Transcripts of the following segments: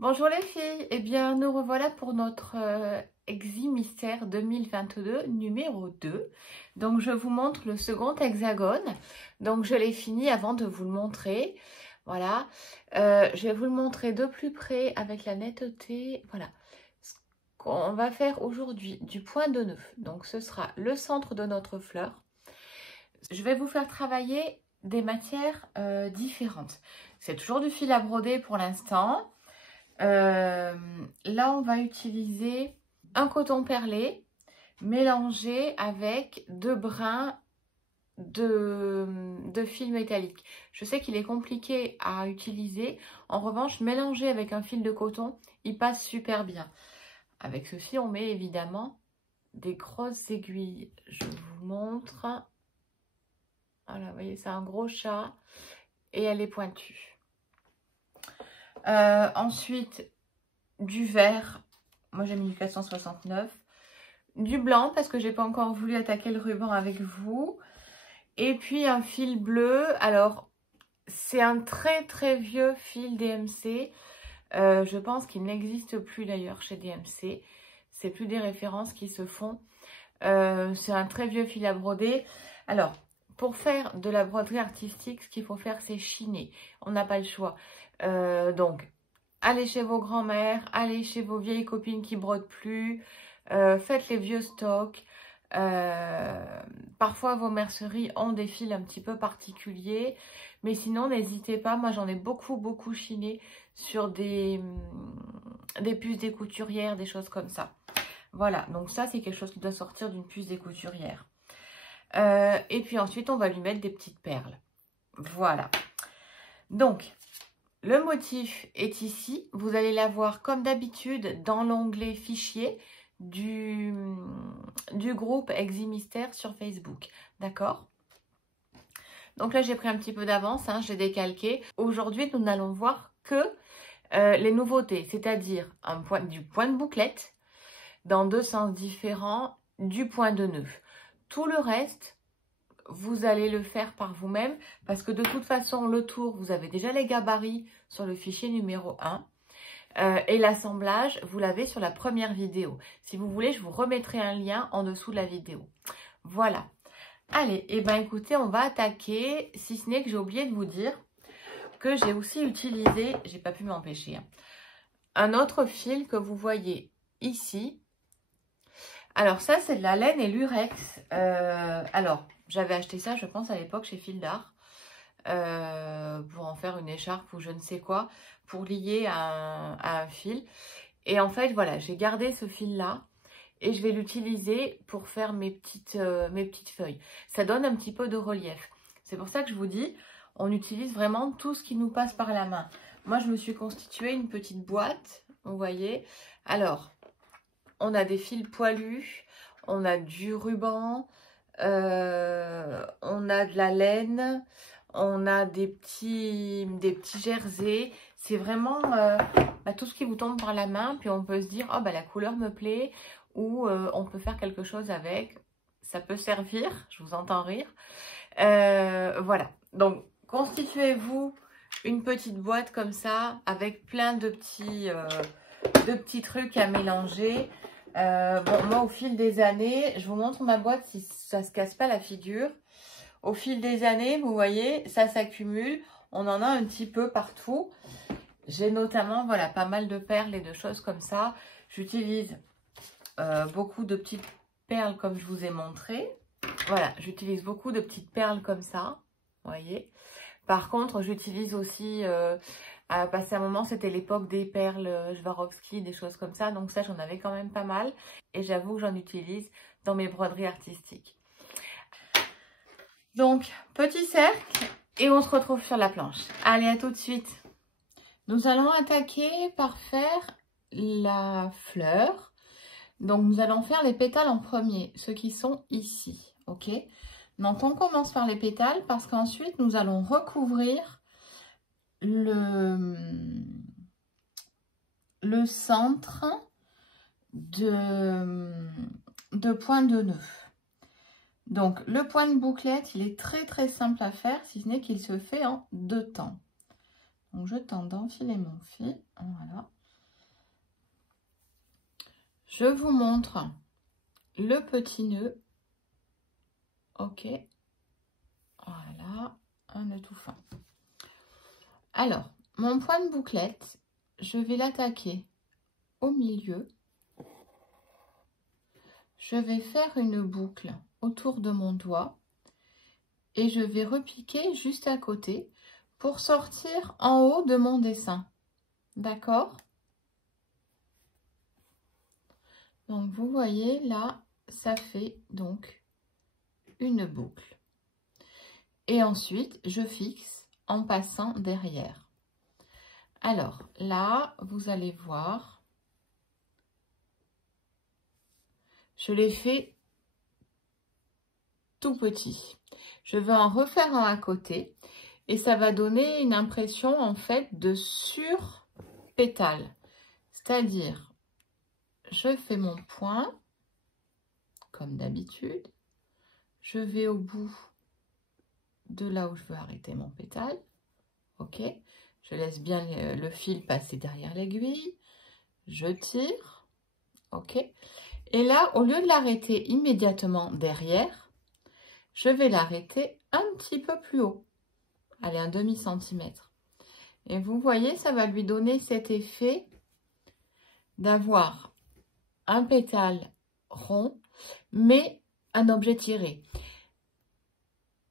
Bonjour les filles, eh bien nous revoilà pour notre Exi Mystère 2022 numéro 2. Donc je vous montre le second hexagone. Donc je l'ai fini avant de vous le montrer. Voilà, je vais vous le montrer de plus près avec la netteté. Voilà, ce qu'on va faire aujourd'hui du point de nœud. Donc ce sera le centre de notre fleur. Je vais vous faire travailler des matières différentes. C'est toujours du fil à broder pour l'instant. Là, on va utiliser un coton perlé mélangé avec 2 brins de fil métallique. Je sais qu'il est compliqué à utiliser. En revanche, mélangé avec un fil de coton, il passe super bien. Avec ceci, on met évidemment des grosses aiguilles. Je vous montre. Voilà, vous voyez, c'est un gros chat et elle est pointue. Ensuite, du vert, moi j'ai mis du 469, du blanc parce que j'ai pas encore voulu attaquer le ruban avec vous, et puis un fil bleu. Alors c'est un très vieux fil DMC, je pense qu'il n'existe plus d'ailleurs chez DMC, c'est plus des références qui se font, c'est un très vieux fil à broder. Alors pour faire de la broderie artistique, ce qu'il faut faire c'est chiner, on n'a pas le choix, donc allez chez vos grands-mères, allez chez vos vieilles copines qui brodent plus, faites les vieux stocks. Parfois vos merceries ont des fils un petit peu particuliers, mais sinon n'hésitez pas, moi j'en ai beaucoup chiné sur des puces des couturières, des choses comme ça. Voilà, donc ça c'est quelque chose qui doit sortir d'une puce des couturières. Et puis ensuite on va lui mettre des petites perles. Voilà, donc le motif est ici, vous allez l'avoir comme d'habitude dans l'onglet fichier du groupe Exi Mystère sur Facebook, d'accord? Donc là j'ai pris un petit peu d'avance, hein, j'ai décalqué. Aujourd'hui nous n'allons voir que les nouveautés, c'est-à-dire du point de bouclette dans 2 sens différents, du point de nœud. Tout le reste, vous allez le faire par vous-même parce que de toute façon, le tour, vous avez déjà les gabarits sur le fichier numéro 1 et l'assemblage, vous l'avez sur la première vidéo. Si vous voulez, je vous remettrai un lien en dessous de la vidéo. Voilà. Allez, et ben écoutez, on va attaquer, si ce n'est que j'ai oublié de vous dire que j'ai aussi utilisé, j'ai pas pu m'empêcher, hein, un autre fil que vous voyez ici. Alors ça, c'est de la laine et lurex. Alors, j'avais acheté ça, je pense, à l'époque chez Fil d'Art pour en faire une écharpe ou je ne sais quoi, pour lier à un fil. Et en fait, voilà, j'ai gardé ce fil-là et je vais l'utiliser pour faire mes petites feuilles. Ça donne un petit peu de relief. C'est pour ça que je vous dis, on utilise vraiment tout ce qui nous passe par la main. Moi, je me suis constitué une petite boîte, vous voyez. Alors, on a des fils poilus, on a du ruban, on a de la laine, on a des petits jerseys. C'est vraiment tout ce qui vous tombe par la main. Puis on peut se dire, oh, la couleur me plaît, ou on peut faire quelque chose avec. Ça peut servir, je vous entends rire. Voilà, donc constituez-vous une petite boîte comme ça, avec plein de petits trucs à mélanger. Bon, moi, au fil des années, je vous montre ma boîte si ça se casse pas la figure. Au fil des années, vous voyez, ça s'accumule. On en a un petit peu partout. J'ai notamment, voilà, pas mal de perles et de choses comme ça. J'utilise beaucoup de petites perles comme je vous ai montré. Voilà, j'utilise beaucoup de petites perles comme ça, vous voyez. Par contre, j'utilise aussi... passé un moment, c'était l'époque des perles Swarovski, des choses comme ça. Donc ça, j'en avais quand même pas mal. Et j'avoue que j'en utilise dans mes broderies artistiques. Donc, petit cercle. Et on se retrouve sur la planche. Allez, à tout de suite. Nous allons attaquer par faire la fleur. Donc, nous allons faire les pétales en premier. Ceux qui sont ici. Ok? Donc, on commence par les pétales parce qu'ensuite, nous allons recouvrir le centre de point de nœud. Donc le point de bouclette, il est très simple à faire, si ce n'est qu'il se fait en 2 temps. Donc je tente d'enfiler mon fil, voilà. Je vous montre le petit nœud. Ok. Voilà, un nœud tout fin. Alors, mon point de bouclette, je vais l'attaquer au milieu. Je vais faire une boucle autour de mon doigt et je vais repiquer juste à côté pour sortir en haut de mon dessin. D'accord? Donc, vous voyez, là, ça fait donc une boucle. Et ensuite, je fixe en passant derrière. Alors, là, vous allez voir, je l'ai fait tout petit. Je vais en refaire un à côté et ça va donner une impression, en fait, de sur-pétale. C'est-à-dire, je fais mon point, comme d'habitude. Je vais au bout de là où je veux arrêter mon pétale. Ok, je laisse bien le fil passer derrière l'aiguille. Je tire. Ok, et là, au lieu de l'arrêter immédiatement derrière, je vais l'arrêter un petit peu plus haut. Allez, un demi-centimètre. Et vous voyez, ça va lui donner cet effet d'avoir un pétale rond, mais un objet tiré.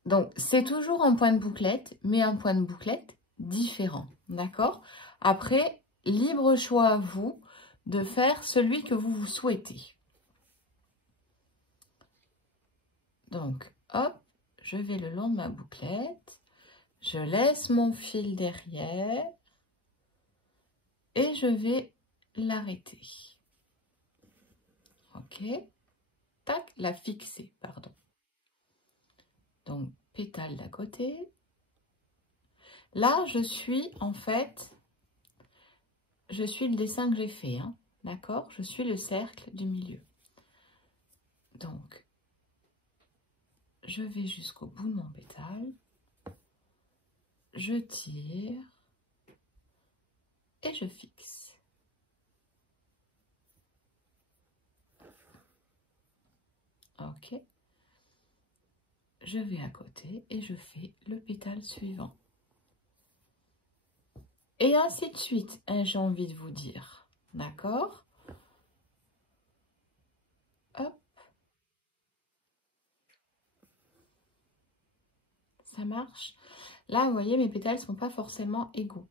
Donc, c'est toujours un point de bouclette, mais un point de bouclette différent, d'accord? Après, libre choix à vous de faire celui que vous souhaitez. Donc, hop, je vais le long de ma bouclette, je laisse mon fil derrière et je vais l'arrêter. Ok, tac, la fixer, pardon. Donc, pétale d'à côté. Là, je suis en fait, je suis le dessin que j'ai fait, hein, d'accord? Je suis le cercle du milieu. Donc, je vais jusqu'au bout de mon pétale. Je tire et je fixe. Ok. Je vais à côté et je fais le pétale suivant. Et ainsi de suite, hein, j'ai envie de vous dire. D'accord? Hop. Ça marche? Là, vous voyez, mes pétales ne sont pas forcément égaux.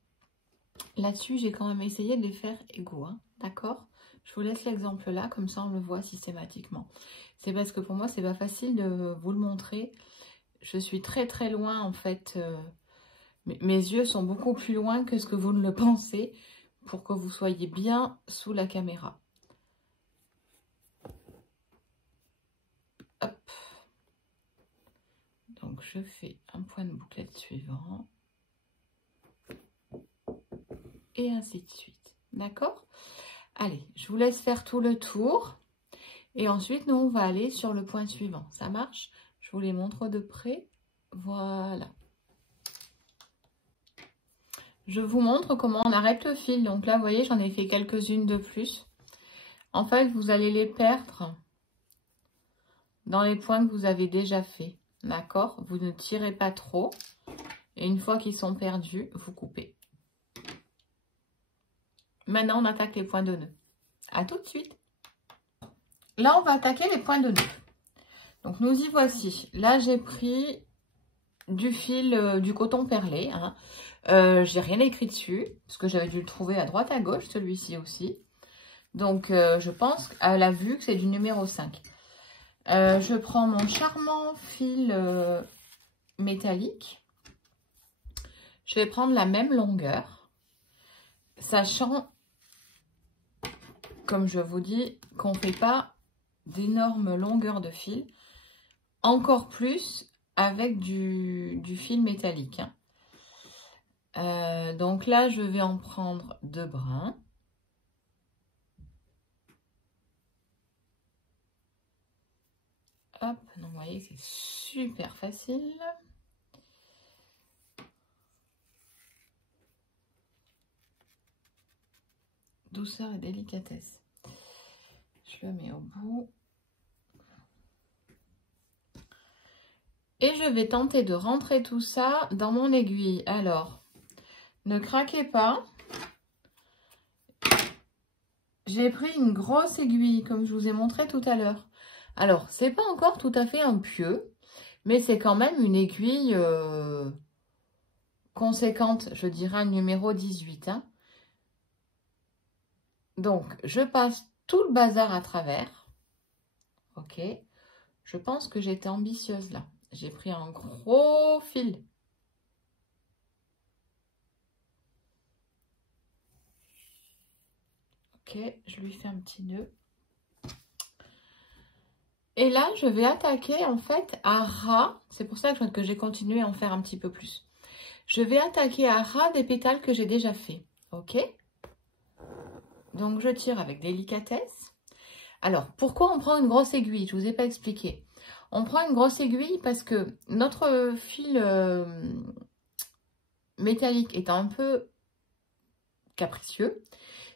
Là-dessus, j'ai quand même essayé de les faire égaux. Hein, d'accord? Je vous laisse l'exemple là, comme ça on le voit systématiquement. C'est parce que pour moi, c'est pas facile de vous le montrer. Je suis très très loin en fait. Mes yeux sont beaucoup plus loin que ce que vous ne le pensez pour que vous soyez bien sous la caméra. Hop. Donc je fais un point de bouclette suivant. Et ainsi de suite. D'accord? Allez, je vous laisse faire tout le tour. Et ensuite, nous, on va aller sur le point suivant. Ça marche? Je vous les montre de près. Voilà. Je vous montre comment on arrête le fil. Donc là, vous voyez, j'en ai fait quelques-unes de plus. En fait, vous allez les perdre dans les points que vous avez déjà fait. D'accord? Vous ne tirez pas trop. Et une fois qu'ils sont perdus, vous coupez. Maintenant, on attaque les points de nœud. À tout de suite. Là, on va attaquer les points de nœud. Donc, nous y voici. Là, j'ai pris du fil, du coton perlé. Hein. J'ai rien écrit dessus, parce que j'avais dû le trouver à droite, à gauche, celui-ci aussi. Donc, je pense à la vue que c'est du numéro 5. Je prends mon charmant fil métallique. Je vais prendre la même longueur, sachant, comme je vous dis, qu'on ne fait pas d'énormes longueurs de fil, encore plus avec du fil métallique. Hein. Donc là, je vais en prendre 2 brins. Hop, donc vous voyez, c'est super facile. Douceur et délicatesse. Je le mets au bout. Et je vais tenter de rentrer tout ça dans mon aiguille. Alors, ne craquez pas. J'ai pris une grosse aiguille, comme je vous ai montré tout à l'heure. Alors, c'est pas encore tout à fait un pieu, mais c'est quand même une aiguille conséquente, je dirais un numéro 18. Hein. Donc, je passe tout le bazar à travers. Ok. Je pense que j'étais ambitieuse là. J'ai pris un gros fil. Ok, je lui fais un petit nœud. Et là, je vais attaquer en fait à ras. C'est pour ça que j'ai continué à en faire un petit peu plus. Je vais attaquer à ras des pétales que j'ai déjà fait. Ok? Donc, je tire avec délicatesse. Alors, pourquoi on prend une grosse aiguille? Je ne vous ai pas expliqué. On prend une grosse aiguille parce que notre fil métallique est un peu capricieux.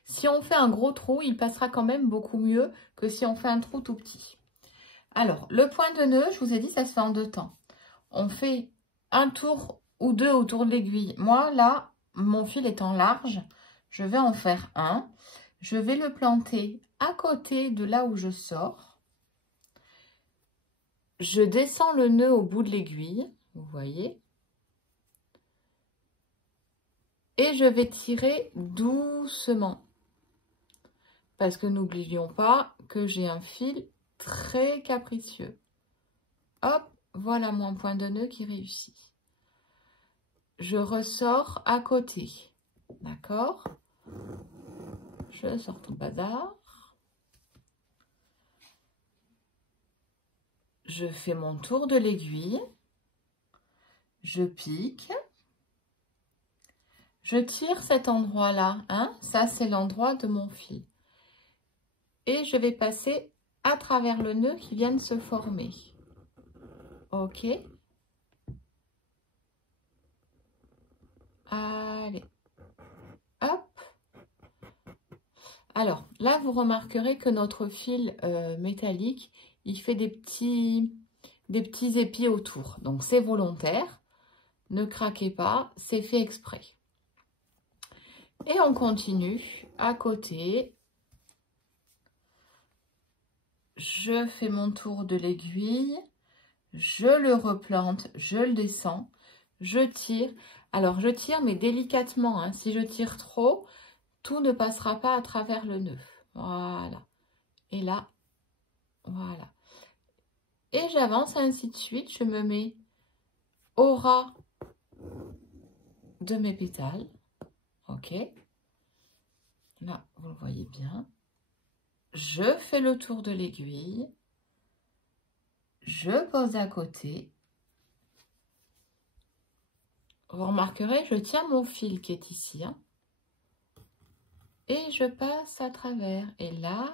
Si on fait un gros trou, il passera quand même beaucoup mieux que si on fait un trou tout petit. Alors, le point de nœud, je vous ai dit, ça se fait en 2 temps. On fait un tour ou 2 autour de l'aiguille. Moi, là, mon fil étant large, je vais en faire un. Je vais le planter à côté de là où je sors. Je descends le nœud au bout de l'aiguille, vous voyez. Et je vais tirer doucement. Parce que n'oublions pas que j'ai un fil très capricieux. Hop, voilà mon point de nœud qui réussit. Je ressors à côté. D'accord? Je sors tout le bazar. Je fais mon tour de l'aiguille. Je pique. Je tire cet endroit-là. Hein? Ça, c'est l'endroit de mon fil. Et je vais passer à travers le nœud qui vient de se former. Ok. Allez. Hop. Alors, là, vous remarquerez que notre fil métallique, il fait des petits épis autour. Donc, c'est volontaire. Ne craquez pas, c'est fait exprès. Et on continue à côté. Je fais mon tour de l'aiguille. Je le replante, je le descends. Je tire. Alors, je tire, mais délicatement. Hein. Si je tire trop, tout ne passera pas à travers le nœud. Voilà. Et là, voilà. Et j'avance ainsi de suite. Je me mets au ras de mes pétales. Ok. Là, vous le voyez bien. Je fais le tour de l'aiguille. Je pose à côté. Vous remarquerez, je tiens mon fil qui est ici. Hein, et je passe à travers. Et là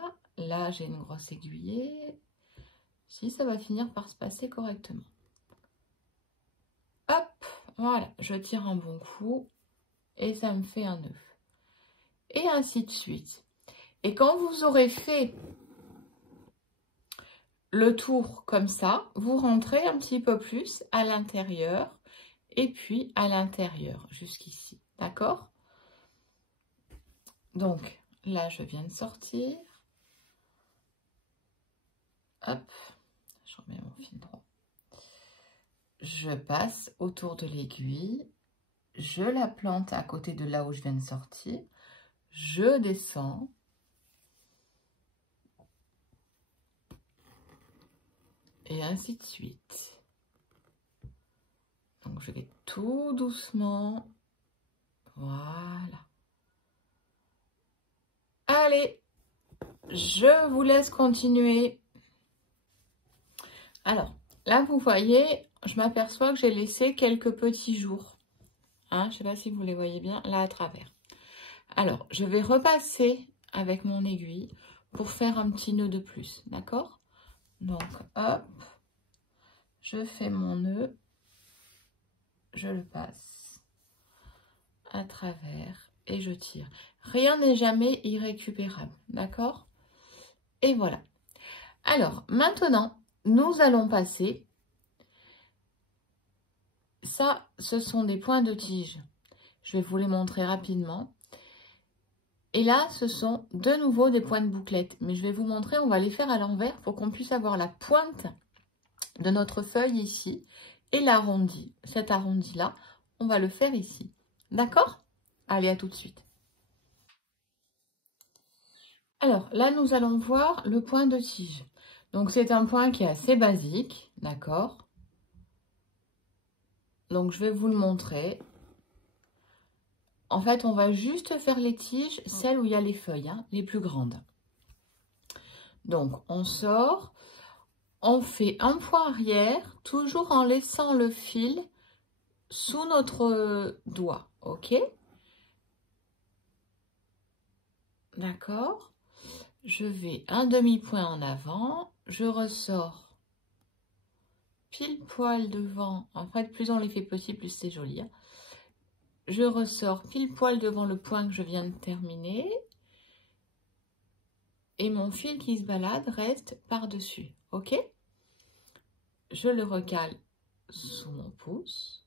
j'ai une grosse aiguillée. Si, ça va finir par se passer correctement. Hop, voilà, je tire un bon coup. Et ça me fait un nœud. Et ainsi de suite. Et quand vous aurez fait le tour comme ça, vous rentrez un petit peu plus à l'intérieur et puis à l'intérieur jusqu'ici. D'accord? Donc là, je viens de sortir. Hop, je remets mon fil droit. Je passe autour de l'aiguille. Je la plante à côté de là où je viens de sortir. Je descends. Et ainsi de suite. Donc, je vais tout doucement. Voilà. Allez, je vous laisse continuer. Alors, là, vous voyez, je m'aperçois que j'ai laissé quelques petits jours. Hein, je ne sais pas si vous les voyez bien, là, à travers. Alors, je vais repasser avec mon aiguille pour faire un petit nœud de plus. D'accord? Donc, hop, je fais mon nœud, je le passe à travers et je tire. Rien n'est jamais irrécupérable, d'accord? Et voilà. Alors, maintenant, nous allons passer. Ça, ce sont des points de tige. Je vais vous les montrer rapidement. Et là, ce sont de nouveau des points de bouclette. Mais je vais vous montrer, on va les faire à l'envers pour qu'on puisse avoir la pointe de notre feuille ici. Et l'arrondi, cet arrondi-là, on va le faire ici. D'accord? Allez, à tout de suite. Alors, là, nous allons voir le point de tige. Donc, c'est un point qui est assez basique, d'accord? Donc, je vais vous le montrer. En fait, on va juste faire les tiges, celles où il y a les feuilles, hein, les plus grandes. Donc, on sort, on fait un point arrière, toujours en laissant le fil sous notre doigt, ok? D'accord? Je vais un demi-point en avant, je ressors pile poil devant. En fait, plus on les fait petits, plus c'est joli, hein. Je ressors pile poil devant le point que je viens de terminer. Et mon fil qui se balade reste par-dessus, ok? Je le recale sous mon pouce.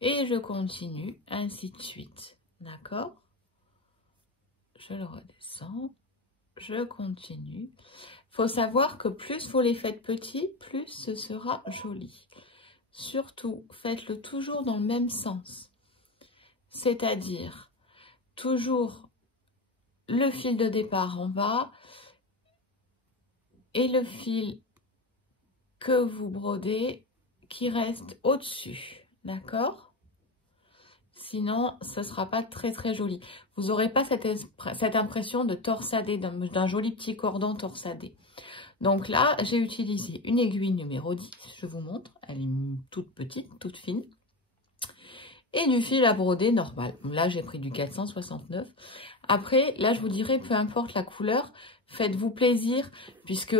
Et je continue, ainsi de suite, d'accord? Je le redescends, je continue. Il faut savoir que plus vous les faites petits, plus ce sera joli. Surtout, faites-le toujours dans le même sens. C'est-à-dire, toujours le fil de départ en bas et le fil que vous brodez qui reste au-dessus, d'accord? Sinon, ce ne sera pas très très joli. Vous n'aurez pas cette impression de torsader, d'un joli petit cordon torsadé. Donc là, j'ai utilisé une aiguille numéro 10, je vous montre. Elle est toute petite, toute fine. Et du fil à broder normal. Là, j'ai pris du 469. Après, là, je vous dirais, peu importe la couleur, faites-vous plaisir, puisque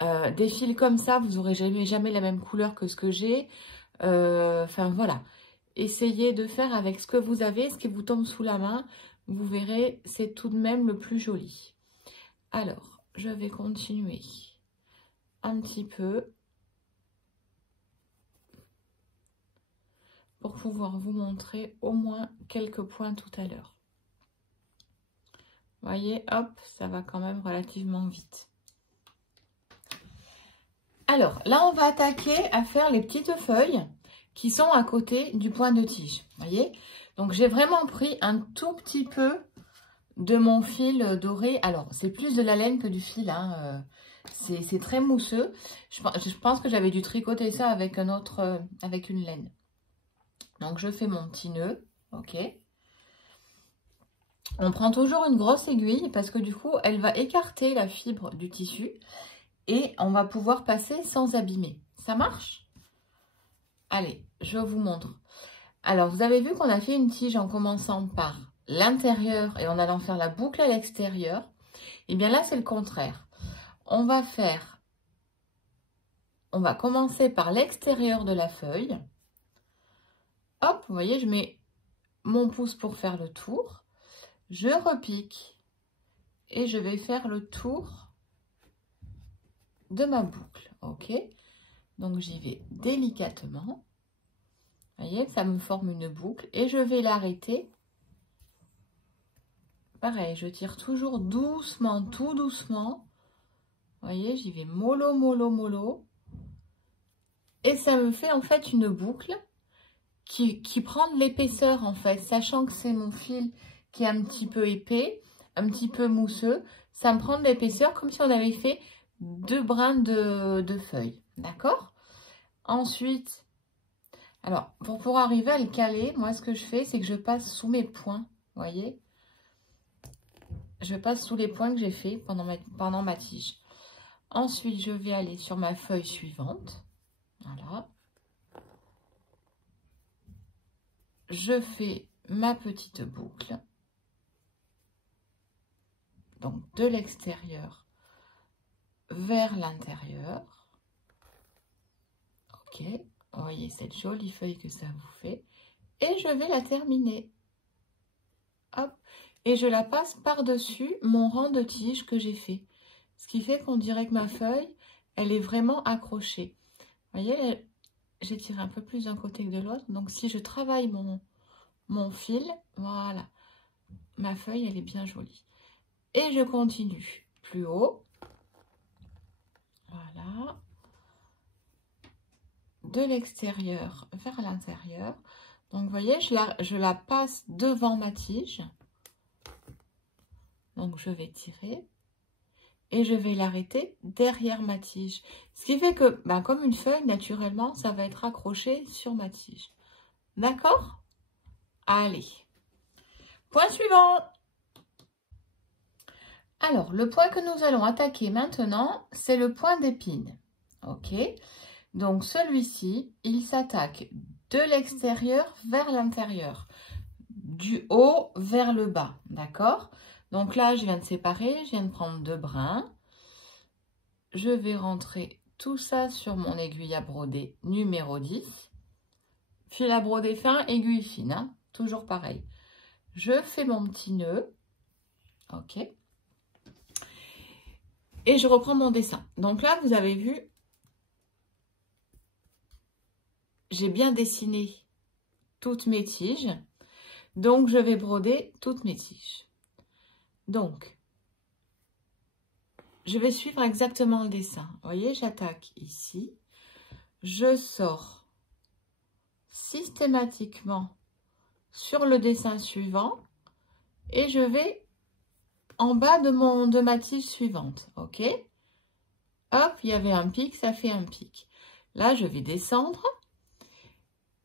des fils comme ça, vous n'aurez jamais la même couleur que ce que j'ai. Enfin, voilà. Essayez de faire avec ce que vous avez, ce qui vous tombe sous la main. Vous verrez, c'est tout de même le plus joli. Alors, je vais continuer un petit peu pour pouvoir vous montrer au moins quelques points tout à l'heure. Vous voyez, hop, ça va quand même relativement vite. Alors, là, on va attaquer à faire les petites feuilles qui sont à côté du point de tige. Vous voyez? Donc, j'ai vraiment pris un tout petit peu de mon fil doré. Alors, c'est plus de la laine que du fil, hein. C'est très mousseux. Je pense que j'avais dû tricoter ça avec avec une laine. Donc, je fais mon petit nœud, ok. On prend toujours une grosse aiguille parce que du coup, elle va écarter la fibre du tissu et on va pouvoir passer sans abîmer. Ça marche? Allez, je vous montre. Alors, vous avez vu qu'on a fait une tige en commençant par l'intérieur et en allant faire la boucle à l'extérieur. Et bien là, c'est le contraire. On va commencer par l'extérieur de la feuille. Hop, vous voyez, je mets mon pouce pour faire le tour. Je repique et je vais faire le tour de ma boucle, ok? Donc, j'y vais délicatement. Vous voyez, ça me forme une boucle et je vais l'arrêter. Pareil, je tire toujours doucement, tout doucement. Vous voyez, j'y vais mollo, mollo, mollo. Et ça me fait en fait une boucle qui prend de l'épaisseur en fait, sachant que c'est mon fil qui est un petit peu épais, un petit peu mousseux. Ça me prend de l'épaisseur comme si on avait fait 2 brins de feuilles, d'accord? Ensuite, alors pour pouvoir arriver à le caler, moi ce que je fais, c'est que je passe sous mes points, vous voyez? Je passe sous les points que j'ai fait pendant ma tige. Ensuite, je vais aller sur ma feuille suivante, voilà. Je fais ma petite boucle, donc de l'extérieur vers l'intérieur. Ok, vous voyez cette jolie feuille que ça vous fait. Et je vais la terminer. Hop, et je la passe par-dessus mon rang de tige que j'ai fait. Ce qui fait qu'on dirait que ma feuille, elle est vraiment accrochée. Vous voyez, j'ai tiré un peu plus d'un côté que de l'autre. Donc, si je travaille mon fil, voilà, ma feuille, elle est bien jolie. Et je continue plus haut. Voilà. De l'extérieur vers l'intérieur. Donc, vous voyez, je la passe devant ma tige. Donc, je vais tirer. Et je vais l'arrêter derrière ma tige. Ce qui fait que, ben, comme une feuille, naturellement, ça va être accroché sur ma tige. D'accord? Allez. Point suivant. Alors, le point que nous allons attaquer maintenant, c'est le point d'épine. Ok? Donc, celui-ci, il s'attaque de l'extérieur vers l'intérieur. Du haut vers le bas. D'accord? Donc là, je viens de séparer, je viens de prendre 2 brins. Je vais rentrer tout ça sur mon aiguille à broder numéro 10. Fil à broder fin, aiguille fine, hein, toujours pareil. Je fais mon petit nœud. Ok. Et je reprends mon dessin. Donc là, vous avez vu, j'ai bien dessiné toutes mes tiges. Donc, je vais broder toutes mes tiges. Donc, je vais suivre exactement le dessin. Vous voyez, j'attaque ici. Je sors systématiquement sur le dessin suivant et je vais en bas de ma tige suivante. Ok? Hop, il y avait un pic, ça fait un pic. Là, je vais descendre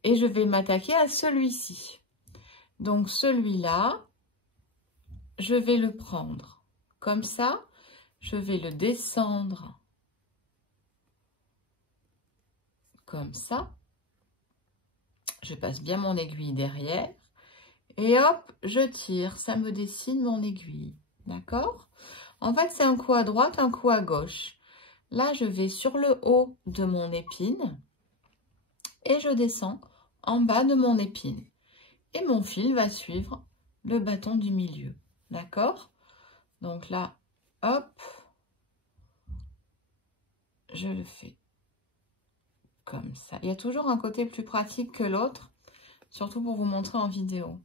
et je vais m'attaquer à celui-ci. Donc, celui-là, je vais le prendre comme ça. Je vais le descendre comme ça. Je passe bien mon aiguille derrière. Et hop, je tire. Ça me dessine mon aiguille. D'accord? En fait, c'est un coup à droite, un coup à gauche. Là, je vais sur le haut de mon épine. Et je descends en bas de mon épine. Et mon fil va suivre le bâton du milieu. D'accord? Donc là, hop. Je le fais comme ça. Il y a toujours un côté plus pratique que l'autre, surtout pour vous montrer en vidéo.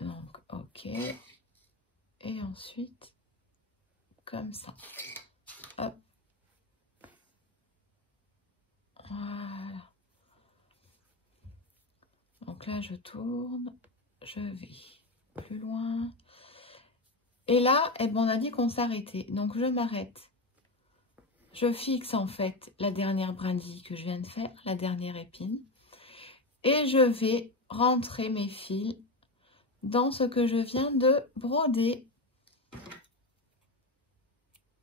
Donc, ok. Et ensuite, comme ça. Hop. Voilà. Donc là, je tourne. Je vais plus loin. Et là, eh ben, on a dit qu'on s'arrêtait. Donc, je m'arrête. Je fixe en fait la dernière brindille que je viens de faire, la dernière épine. Et je vais rentrer mes fils dans ce que je viens de broder.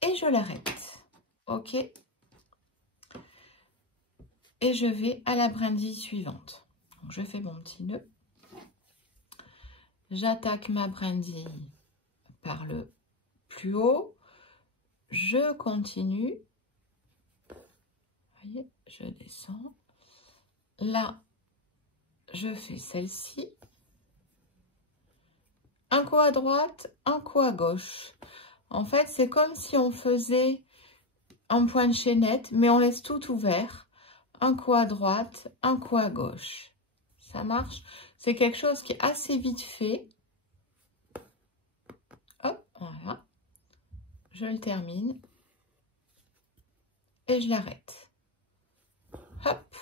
Et je l'arrête. Ok. Et je vais à la brindille suivante. Donc, je fais mon petit nœud. J'attaque ma brindille par le plus haut. Je continue. Vous voyez, je descends. Là, je fais celle-ci. Un coup à droite, un coup à gauche. En fait, c'est comme si on faisait un point de chaînette, mais on laisse tout ouvert. Un coup à droite, un coup à gauche. Ça marche. C'est quelque chose qui est assez vite fait. Hop, voilà. Je le termine. Et je l'arrête. Hop.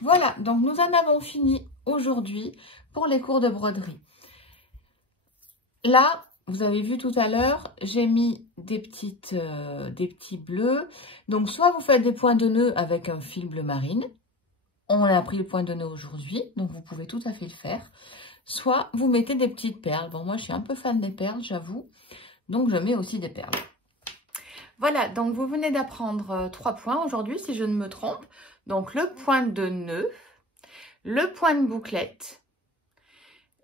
Voilà, donc nous en avons fini aujourd'hui pour les cours de broderie. Là, vous avez vu tout à l'heure, j'ai mis des petits bleus. Donc, soit vous faites des points de nœud avec un fil bleu marine. On a pris le point de nœud aujourd'hui, donc vous pouvez tout à fait le faire. Soit vous mettez des petites perles. Bon, moi, je suis un peu fan des perles, j'avoue. Donc, je mets aussi des perles. Voilà, donc vous venez d'apprendre 3 points aujourd'hui, si je ne me trompe. Donc, le point de nœud, le point de bouclette,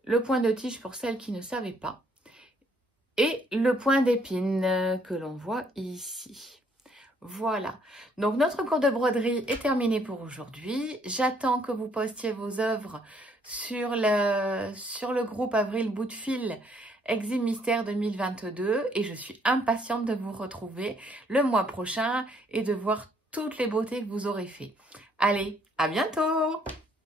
le point de tige pour celles qui ne savaient pas, et le point d'épine que l'on voit ici. Voilà, donc notre cours de broderie est terminé pour aujourd'hui. J'attends que vous postiez vos œuvres sur le groupe Avril Bout de Fil Exil Mystère 2022 et je suis impatiente de vous retrouver le mois prochain et de voir toutes les beautés que vous aurez fait. Allez, à bientôt!